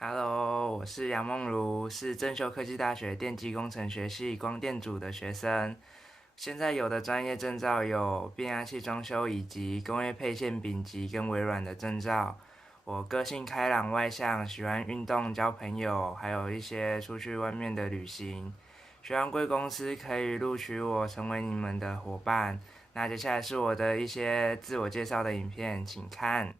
Hello，我是杨梦如，是正修科技大学电机工程学系光电组的学生。现在有的专业证照有变压器装修以及工业配线丙级跟微软的证照。我个性开朗外向，喜欢运动、交朋友，还有一些出去外面的旅行。希望贵公司可以录取我成为你们的伙伴。那接下来是我的一些自我介绍的影片，请看。